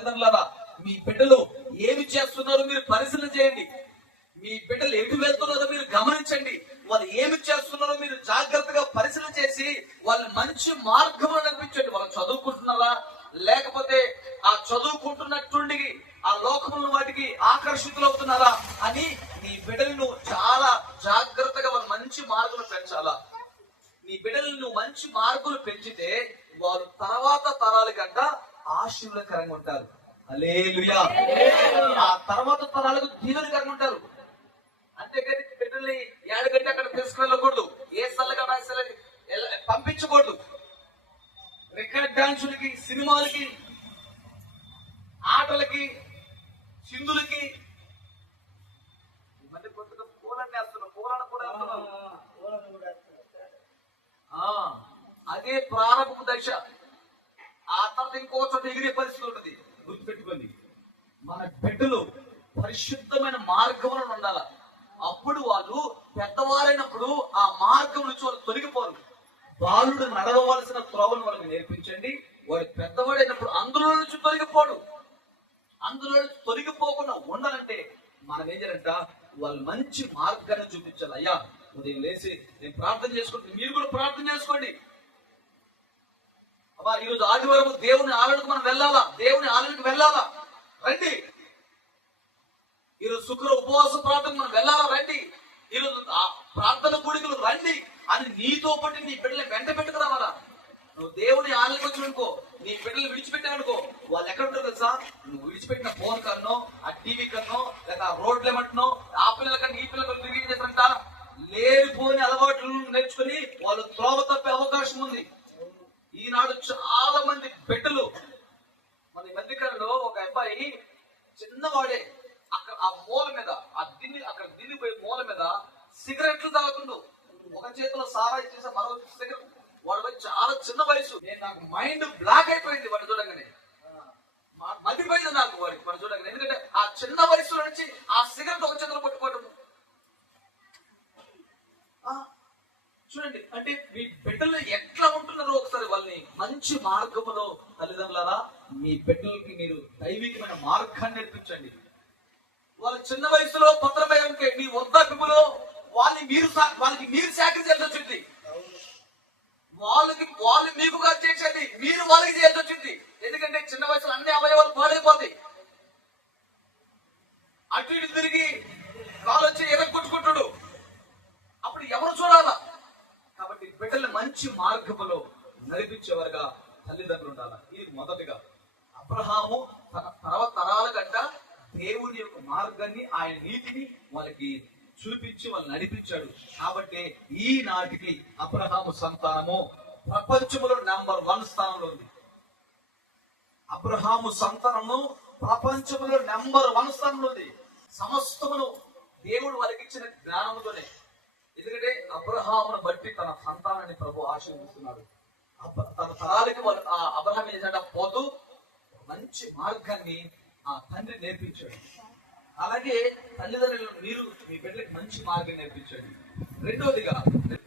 తల్లిదండ్రులారా, మీ బిడ్డలు ఏమి చేస్తున్నారో మీరు పరిశీలన చేయండి. మీ బిడ్డలు ఎటు వెళ్తున్నారో మీరు గమనించండి. వాళ్ళు ఏమి చేస్తున్నారో మీరు జాగ్రత్తగా పరిశీలన చేసి వాళ్ళు మంచి మార్గంలో నడిపించండి. వాళ్ళు చదువుకుంటున్నారా, లేకపోతే ఆ చదువుకుంటున్నట్టుండి ఆ లోకములను వాటికి ఆకర్షితులు అవుతున్నారా అని నీ బిడ్డలను చాలా జాగ్రత్తగా వాళ్ళు మంచి మార్గంలో పెంచాలా. నీ బిడ్డలను నువ్వు మంచి మార్గంలో పెంచితే వారు తర్వాత తరాల కంట ఆశీర్వాదకరంగా ఉంటారు. హల్లెలూయా. ఆ తర్వాత తరాలకు దీవెనకరంగా ఉంటారు. అంతేకాని బిడ్డల్ని ఏడగంటే అక్కడ తీసుకువెళ్ళకూడదు, ఏ సల్లగా పంపించకూడదు. రికార్డ్ డాన్సులకి, సినిమాలకి, ఆటలకి, సింధులకి ఈ మధ్య కొత్తగా పూలన్నీ వేస్తున్నాం, పూలను కూడా అదే ప్రారంభపు దశ. ఆ తర్వాత ఇంకో చోట ఎగిరే పరిస్థితి ఉంటుంది. గుర్తుపెట్టుకోండి, మన బిడ్డలు పరిశుద్ధమైన మార్గంలో ఉండాల. అప్పుడు వాళ్ళు పెద్దవారైనప్పుడు ఆ మార్గం నుంచి వాళ్ళు తొలగిపోరు. బాలుడు నడవవలసిన త్రోవను వాళ్ళకి నేర్పించండి. వాడు పెద్దవాడైనప్పుడు అందులో నుంచి తొలగిపోడు. అందులో నుంచి తొలగిపోకుండా ఉండాలంటే మనం ఏం చేయాలంట, వాళ్ళు మంచి మార్గాన్ని చూపించాలి. అయ్యా ఉదయం లేచి నేను ప్రార్థన చేసుకుంటే మీరు కూడా ప్రార్థన చేసుకోండి. అబ్బా ఈరోజు ఆదివారం దేవుని ఆలయానికి మనం వెళ్ళాలా, దేవుని ఆలయానికి వెళ్ళాలా, రండి. ఈరోజు శుక్ర ఉపవాస ప్రార్థన మనం వెళ్ళాలా, రండి. ఈరోజు ప్రార్థన కూడికలు రండి అని నీతో పాటు నీ బిడ్డలు వెంట పెట్టుకు రావాలా. నువ్వు దేవుని ఆలయానికి వచ్చిననుకో, నీ బిడ్డలు విడిచిపెట్టావనుకో, వాళ్ళు ఎక్కడ ఉంటారు తెలుసా? నువ్వు విడిచిపెట్టిన ఫోన్ కన్నో, ఆ టీవీ కన్నో, లేక ఆ రోడ్లు ఏమంటున్నో, ఆ పిల్లల కన్నా ఈ పిల్లలు తిరిగి చేస్తారంట. లేనిపోని అలవాట్లు నేర్చుకుని వాళ్ళు త్రోవ తప్పే అవకాశం ఉంది. ఈనాడు చాలా మంది బిడ్డలు, మన ఈ మధ్యకాలంలో ఒక అబ్బాయి చిన్నవాడే అక్కడ ఆ మూల మీద అక్కడ దిల్లిపోయి మూల మీద సిగరెట్లు తాగుతుండు. ఒక చేతిలో సారా ఇచ్చేసా, మరో సిగరెట్. వాడు చాలా చిన్న వయసు. నాకు మైండ్ బ్లాక్ అయిపోయింది వాడు చూడగానే, మతిపోయింది నాకు వాడు చూడగానే. ఎందుకంటే ఆ చిన్న వయసులో నుంచి ఆ సిగరెట్ ఒక చేతిలో పట్టుకోవడం. చూడండి, అంటే మీ బిడ్డలు ఎట్లా ఉంటున్నారో ఒకసారి వాళ్ళని మంచి మార్గములో, తల్లిదండ్రులారా మీ బిడ్డలకి మీరు దైవికమైన మార్గాన్ని నేర్పించండి. వాళ్ళ చిన్న వయసులో పత్రభయంకే మీ వృద్ధాప్యములో వాళ్ళకి మీరు సాక్రిఫైస్ వచ్చింది. వాళ్ళు మీకుగా చేసేది మీరు వాళ్ళకి చేయాల్సి వచ్చింది. ఎందుకంటే చిన్న వయసులో అన్ని అవయవాలు పాడైపోతాయి. అటు ఇటు తిరిగి కాలు వచ్చి ఎరగొట్టుకుంటాడు. అప్పుడు ఎవరు చూడాలా? కాబట్టి బిడ్డల్ని మంచి మార్గములో నడిపించేవారుగా తల్లిదండ్రులు ఉండాలి. ఇది మొదటిగా. అబ్రహాము తన తరాల కంట దేవుని యొక్క మార్గాన్ని, ఆయన నీతిని వాళ్ళకి చూపించి వాళ్ళు నడిపించాడు. కాబట్టి ఈనాటికి అబ్రహాము సంతానము ప్రపంచంలో నెంబర్ 1 స్థానంలో ఉంది. అబ్రహాము సంతానము ప్రపంచంలో నెంబర్ 1 స్థానంలో ఉంది. సమస్తమును దేవుడు వాళ్ళకి ఇచ్చిన జ్ఞానముతోనే. ఎందుకంటే అబ్రహామును బట్టి తన సంతానాన్ని ప్రభు ఆశీర్వదిస్తున్నాడు. తన తరాలకి వాళ్ళు ఆ అబ్రహాం ఏంటంటే పోతూ మంచి మార్గాన్ని ఆ తండ్రి నేర్పించాడు. అలాగే తల్లిదండ్రులు మీరు మీ బిడ్డలకి మంచి మార్గం నేర్పించండి. రెండోదిగా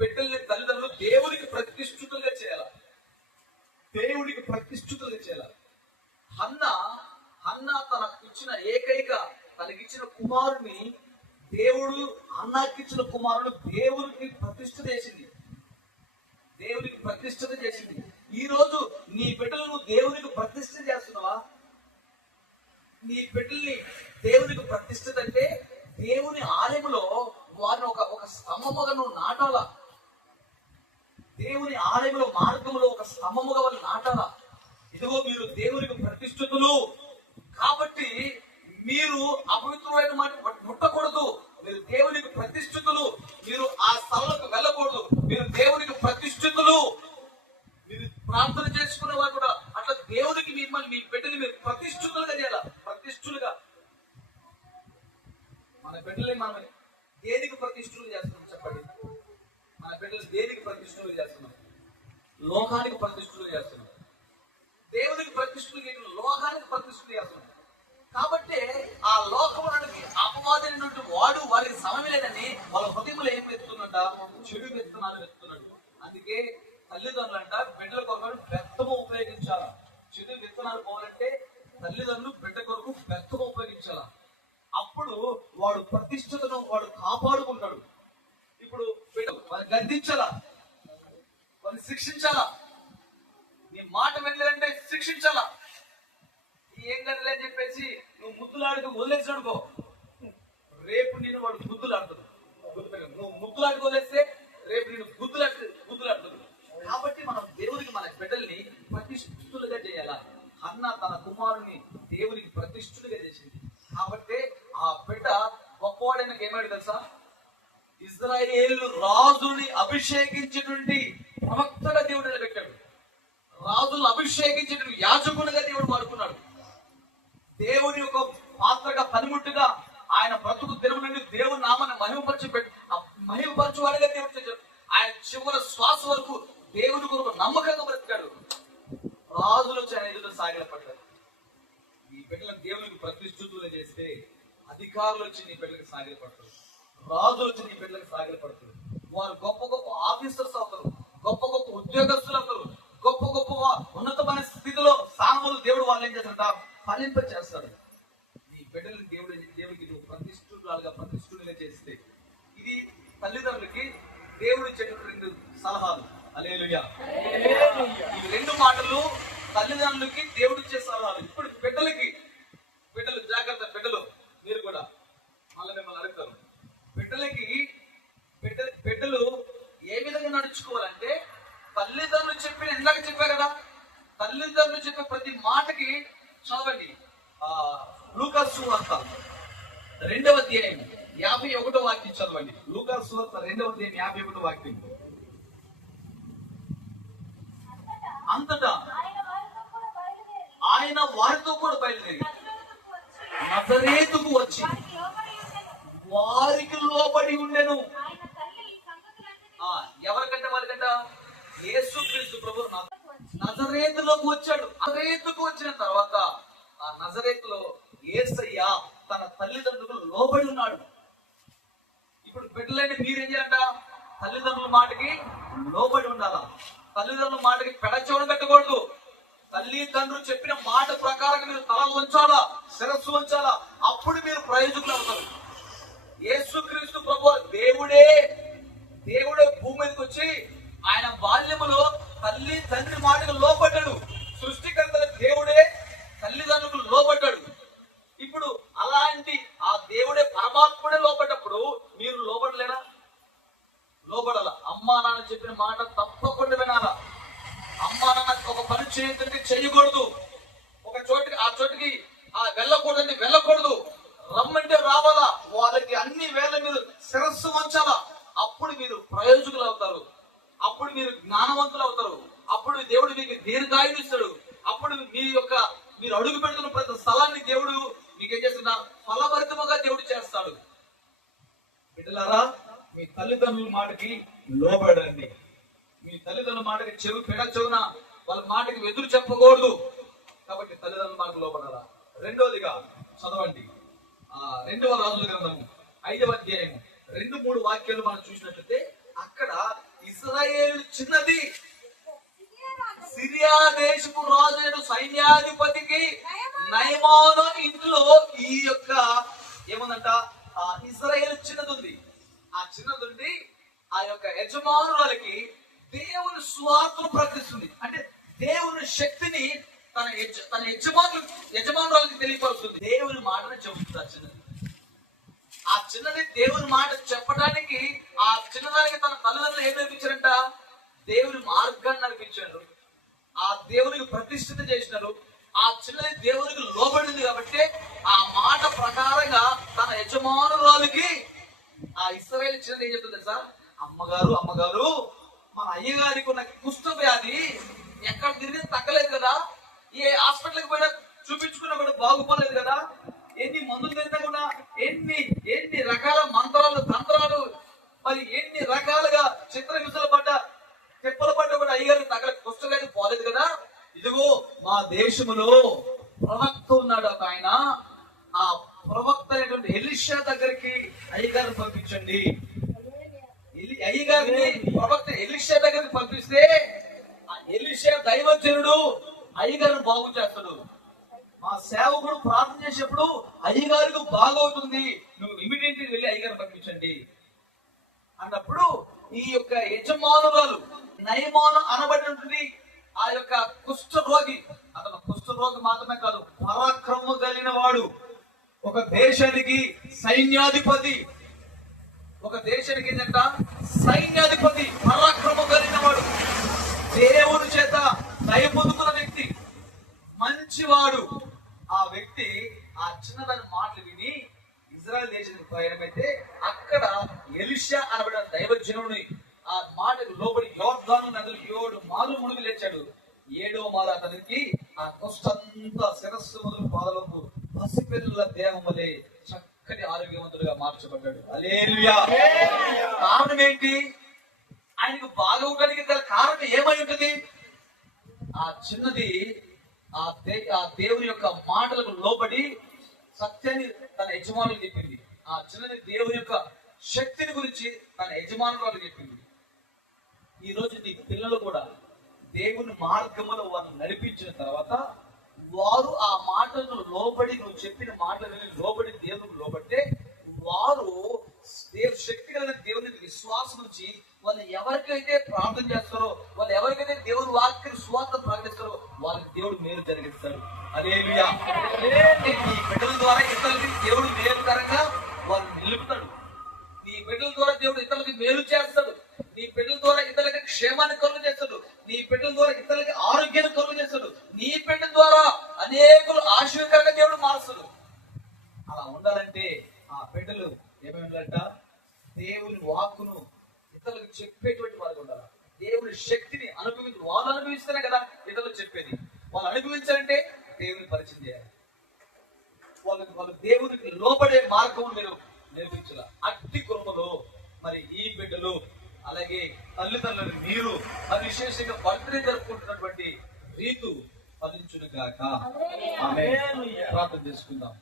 బిడ్డల్ని తల్లిదండ్రులు దేవునికి ప్రతిష్ఠితులుగా చేయాలి. దేవుడికి ప్రతిష్ఠితులుగా చేయాలి. హన్నా తనకిచ్చిన కుమారుని దేవుడు, అన్నాకిచ్చిన కుమారుడు దేవుడికి ప్రతిష్ఠిత చేసింది. దేవునికి ప్రతిష్ఠిత చేసింది. ఈ రోజు నీ బిడ్డలను దేవునికి ప్రతిష్ఠిత చేస్తున్నావా? నీ బిడ్డల్ని దేవునికి ప్రతిష్ఠిత అంటే దేవుని ఆలయంలో వారిని ఒక స్తంభముగా నువ్వు నాటాలా. దేవుని ఆలయంలో మార్గంలో ఒక స్తంభముగా వాళ్ళు నాటాలా. ఇదిగో మీరు దేవునికి ప్రతిష్ఠితులు కాబట్టి మీరు అపవిత్రమైన మాట ముట్టకూడదు. మీరు దేవునికి ప్రతిష్ఠితులు. మీరు ఆ స్థలంలోకి వెళ్ళకూడదు. మీరు దేవునికి ప్రతిష్ఠితులు. మీరు ప్రార్థన చేసుకునే వారు కూడా అట్లా దేవునికి మిమ్మల్ని, మీ బిడ్డలు మీరు ప్రతిష్ఠితులుగా చేయాల. ప్రతిష్ఠులుగా మన బిడ్డలే మనం దేనికి ప్రతిష్ఠులు చేస్తున్నాం చెప్పండి? మన బిడ్డలు దేనికి ప్రతిష్ఠులు చేస్తున్నాం? లోకానికి ప్రతిష్ఠులు చేస్తున్నాం. దేవునికి ప్రతిష్ఠులు చేయడం, లోకానికి ప్రతిష్ఠులు చేస్తున్నాం. కాబట్టి ఆ లోకమునికి అపవాదైనటువంటి వాడు వారికి సమయం లేదని వాళ్ళ హృదయంలో ఏం పెడుతున్నట? చెడు విత్తనాలు పెడుతున్నాడు. అందుకే తల్లిదండ్రులు అంట బిడ్డల కొరకు బెత్తము ఉపయోగించాలి. చెడు విత్తనాలు పోవాలంటే తల్లిదండ్రులు బిడ్డ కొరకు పెద్దగా ఉపయోగించాల. అప్పుడు వాడు ప్రతిష్టతను వాడు కాపాడుకుంటాడు. ఇప్పుడు బిడ్డ వాడిని గద్దించాలా, వాడిని శిక్షించాలా. నీ మాట వెళ్ళాలంటే శిక్షించాలా. ఏం గదిలే అని చెప్పేసి నువ్వు ముద్దులాడుతూ వదిలేసాడుకో, రేపు నేను వాడు బుద్ధులాడుతాడు. నువ్వు ముద్దులాడుకు వదిలేస్తే రేపు నేను బుద్ధులాడుతాడు. కాబట్టి మనం దేవునికి మన బిడ్డల్ని ప్రతిష్ఠులుగా చేయాలా. అన్న తన కుమారుని దేవునికి ప్రతిష్ఠులుగా చేసింది. కాబట్టి ఆ బిడ్డ గొప్పవాడైన ఏమాడు తెలుసా, ఇజ్రాయేలు రాజుని అభిషేకించినటువంటి ప్రవక్తగా దేవుడు నిలబెట్టాడు. రాజులను అభిషేకించినటువంటి యాజకునిగా దేవుడు వాడుకున్నాడు. దేవుని యొక్క పాత్రగా పనిముట్టుగా ఆయన బ్రతుకు తెరువు నుండి దేవుని నామాన్ని మహిమపరచువాడిగా దేవుడు చేశాడు. ఆయన చివరి శ్వాస వరకు దేవుని కొరకు నమ్మకంగా బ్రతికాడు. రాజులు వచ్చి ఆయన ఎదుట సాగిలపడ్డారు. ఈ బిడ్డలను దేవునికి ప్రతిష్ఠితులు చేస్తే అధికారులు వచ్చి నీ బిడ్డలకు సాగిలపడతారు, రాజులు వచ్చి నీ బిడ్డలకు సాగిలపడతారు. వారు గొప్ప గొప్ప ఆఫీసర్స్ అవుతారు, గొప్ప గొప్ప ఉద్యోగస్తులు అవుతారు, గొప్ప గొప్ప ఉన్నతమైన స్థితిలో స్థానములు దేవుడు వాళ్ళు ఏం చేస్తారంట, ఫలింప చేస్తాడు. నీ బిడ్డలను దేవుడికి నువ్వు ప్రతిష్ఠులుగా చేస్తే ఇది తల్లిదండ్రులకి దేవుడు ఇచ్చేటువంటి 2 సలహాలు. హల్లెలూయా. ఈ 2 మాటలు తల్లిదండ్రులకి దేవుడు ఇచ్చే సలహాలు. ఇప్పుడు బిడ్డలు జాగ్రత్త. బిడ్డలు మీరు కూడా మళ్ళీ మిమ్మల్ని అడుగుతారు, బిడ్డలు ఏ విధంగా నడుచుకోవాలంటే తల్లిదండ్రులు ఇందాక చెప్పా కదా, తల్లిదండ్రులు చెప్పే ప్రతి మాటకి చదవండి. లూకాసు సువార్త 2వ అధ్యాయం 51వ వాక్యం చదవండి. లూకాసు సువార్త 2వ అధ్యాయం 51వ వాక్యం. అంతటా ఆయన వారితో కూడా బయలుదేరి నజరేతుకు వచ్చి వారికి లోబడి ఉండెను. ఎవరికంటే వాళ్ళకంట, యేసుక్రీస్తు ప్రభు నజరేతులోకి వచ్చాడు. నజరేతుకు వచ్చిన తర్వాత ఆ నజరేతులో యేసయ్య తన తల్లిదండ్రులకు లోబడి ఉన్నాడు. ఇప్పుడు బిడ్డలైన మీరేం చేయాలంట, తల్లిదండ్రుల మాటకి లోబడి ఉండాలా. తల్లిదండ్రుల మాటకి పెడచెవులు కట్టకూడదు. తల్లిదండ్రులు చెప్పిన మాట ప్రకారం మీరు తల వంచాలా, శిరస్సు వంచాలా. అప్పుడు మీరు ప్రయోజకులు అవుతారు. యేసుక్రీస్తు ప్రభు దేవుడే భూమి మీదకి వచ్చి ఆయన బాల్యములో తల్లి తండ్రి మాటకు లోబడ్డాడు. సృష్టికర్తల దేవుడే తల్లిదండ్రులకు లోబడ్డాడు. ఇప్పుడు అలాంటి ఆ దేవుడే పరమాత్ముడే లోబడ్డప్పుడు మీరు లోబడలేరా? లోబడాల. అమ్మా నాన్న చెప్పిన మాట తప్పకుండా వినాలా. అమ్మా నాన్న ఒక పని చేయదంటే చేయకూడదు, ఒక చోటికి ఆ చోటికి వెళ్ళకూడదంటే వెళ్ళకూడదు, రమ్మంటే రావాలా. వాళ్ళకి అన్ని వేళ మీరు శిరస్సు వంచాలా. అప్పుడు మీరు ప్రయోజకులు అవుతారు, అప్పుడు మీరు జ్ఞానవంతులు అవుతారు, అప్పుడు దేవుడు మీకు దీర్ఘాయువు ఇస్తాడు. అప్పుడు మీరు అడుగు పెడుతున్న ప్రతి స్థలాన్ని దేవుడు మీకేం చేస్తున్నా ఫలభరితముగా దేవుడు చేస్తాడు. బిడ్డలారా, మీ తల్లిదండ్రుల మాటకి లోబడండి. మీ తల్లిదండ్రుల మాటకి చెవున వాళ్ళ మాటకి ఎదురు చెప్పకూడదు. కాబట్టి తల్లిదండ్రుల మాటకు లోబడాలా. రెండోదిగా చదవండి 2వ రాజుల గ్రంథము 5వ అధ్యాయం 2-3 వాక్యాలు మనం చూసినట్లయితే అక్కడ ఇశ్రాయేలు చిన్నది సిరియా దేశపు రాజు సైన్యాధిపతికి నయమాను ఇంట్లో ఈ యొక్క ఏముందంట, ఇశ్రాయేలు చిన్నది ఉంది. ఆ చిన్నదుండి ఆ యొక్క యజమానురాలకి దేవుని స్వార్థను ప్రకటిస్తుంది. అంటే దేవుని శక్తిని తన యజమానురాలకి తెలియపరుస్తుంది. దేవుని మాటను చెబుతుంది ఆ చిన్నది. దేవుని మాట చెప్పడానికి ఆ చిన్నదానికి తన తల్లిదండ్రులు ఏం నేర్పించారంట, దేవుని మార్గాన్ని నడిపించారు, ఆ దేవునికి ప్రతిష్ఠిత చేసినారు. ఆ చిన్నది దేవునికి లోబడింది కాబట్టి ఆ మాట ప్రకారంగా తన యజమానురాలకి ఆ ఇశ్రాయేలు చిన్నది ఏం చెప్తుంది తెలుసా, అమ్మగారు మన అయ్యగారికి ఉన్న కుష్ఠ వ్యాధి ఎక్కడ తిరిగి తగ్గలేదు కదా, ఏ హాస్పిటల్కి పోయినా చూపించుకున్నా కూడా బాగుపోలేదు కదా, ఎన్ని మందులు తిన్నా కూడా ఎన్ని రకాల మంత్రాలు తంత్రాలు మరి ఎన్ని రకాలుగా చిత్ర విసులు తిప్పలు పడ్డ కూడా అయ్యగారికి తగ్గ కుష్ఠవ్యాధి పోలేదు కదా. ఇదిగో మా దేశంలో ప్రవక్త ఉన్నాడు ఒక ఆయన, ఆ ప్రవక్త అయినటువంటి ఎలీషా దగ్గరికి అయ్యగారిని పంపించండి. అయ్యగారిని ప్రవక్త ఎలీషా దగ్గరికి పంపిస్తే ఎలీషా దైవజనుడు అయ్యగారిని బాగు చేస్తాడు. మా ఆ సేవకుడు ప్రార్థన చేసేప్పుడు అయ్యగారికి బాగవుతుంది, నువ్వు ఇమీడియట్ వెళ్ళి అయ్యగారిని పంపించండి అన్నప్పుడు ఈ యొక్క యజమానురాలు నయమాను అనబడినటువంటి ఆ యొక్క కుష్ఠరోగి, అతను కుష్ఠరోగి మాత్రమే కాదు, పరాక్రమం కలిగిన వాడు, ఒక దేశానికి సైన్యాధిపతి, ఒక దేశానికి ఏంటంట సైన్యాధిపతి, పరాక్రమం కలిగిన వాడు, దేవుని చేత దయ పొందుకున్న వ్యక్తి, మంచివాడు. ఆ వ్యక్తి ఆ చిన్నదాని మాటలు విని ఇజ్రాయెల్ దేశానికి ప్రయాణమైతే అక్కడ ఎలీషా అనబడిన దైవజనుని ఆ మాటకు లోబడి యోర్దాను నదులు 7 మార్లు మునిగి లేచాడు. 7వ మారు అతనికి ఆ కుష్ఠంతా శిరస్సు మొదలు పాదలకు పసిపిల్లల దేహం వలె చక్కటి ఆరోగ్యవంతుడుగా మార్చబడ్డాడు. హల్లెలూయా. కారణం ఏంటి? ఆయనకు బాగోగలిగే గల కారణం ఏమై ఉంటుంది? ఆ చిన్నది ఆ దేవుని యొక్క మాటలకు లోబడి సత్యాన్ని తన యజమానులు చెప్పింది. ఆ చిన్నది దేవుని యొక్క శక్తిని గురించి తన యజమానులు చెప్పింది. ఈ రోజు నీ పిల్లలు కూడా దేవుని మార్గములో వారిని నడిపించిన తర్వాత వారు ఆ మాటలను లోబడి, నువ్వు చెప్పిన మాటలను లోబడి దేవునికి లోబడితే వారు శక్తి కలిగిన దేవుని విశ్వాసం నుంచి వాళ్ళు ఎవరికైతే ప్రార్థన చేస్తారో, వాళ్ళు ఎవరికైతే దేవుని వాక్యం స్వార్థ ప్రకటిస్తారో వాళ్ళకి దేవుడు మేలు జరిగిస్తాడు. హల్లెలూయా. నీ బిడ్డల ద్వారా ఇతరులకి దేవుడు మేలుకరంగా వాళ్ళు నిలుపుతాడు. నీ బిడ్డల ద్వారా దేవుడు ఇతరులకి మేలు చేస్తాడు. నీ బిడ్డల ద్వారా ఇతరులకి క్షేమాన్ని కలుగు చేస్తాడు. నీ బిడ్డల ద్వారా ఇతరులకి ఆరోగ్యాన్ని కలుగు చేస్తాడు. నీ బిడ్డల ద్వారా అనేకులు ఆశీర్వాదకరంగా దేవుడు మారుస్తాడు. అలా ఉండాలంటే ఆ బిడ్డలు ఏమేమిటంట? దేవుని వాక్కును ఇతరులకు చెప్పేటువంటి వారు ఉండాలి. దేవుని శక్తిని వాళ్ళు అనుభవిస్తేనే కదా ఇతరులకు చెప్పేది. వాళ్ళు అనుభవించాలంటే దేవుని పరిచయం చేయాలి. వాళ్ళు దేవునికి లోబడే మార్గం మీరు నేర్పించాల. అట్టి కృపలో మరి ఈ బిడ్డలు, అలాగే తల్లిదండ్రులు, మీరు మరి విశేషంగా బర్త్డే జరుపుకుంటున్నటువంటి రీతు ఫలించును గాక. ఆమేన్. ప్రార్థన చేసుకుందాం.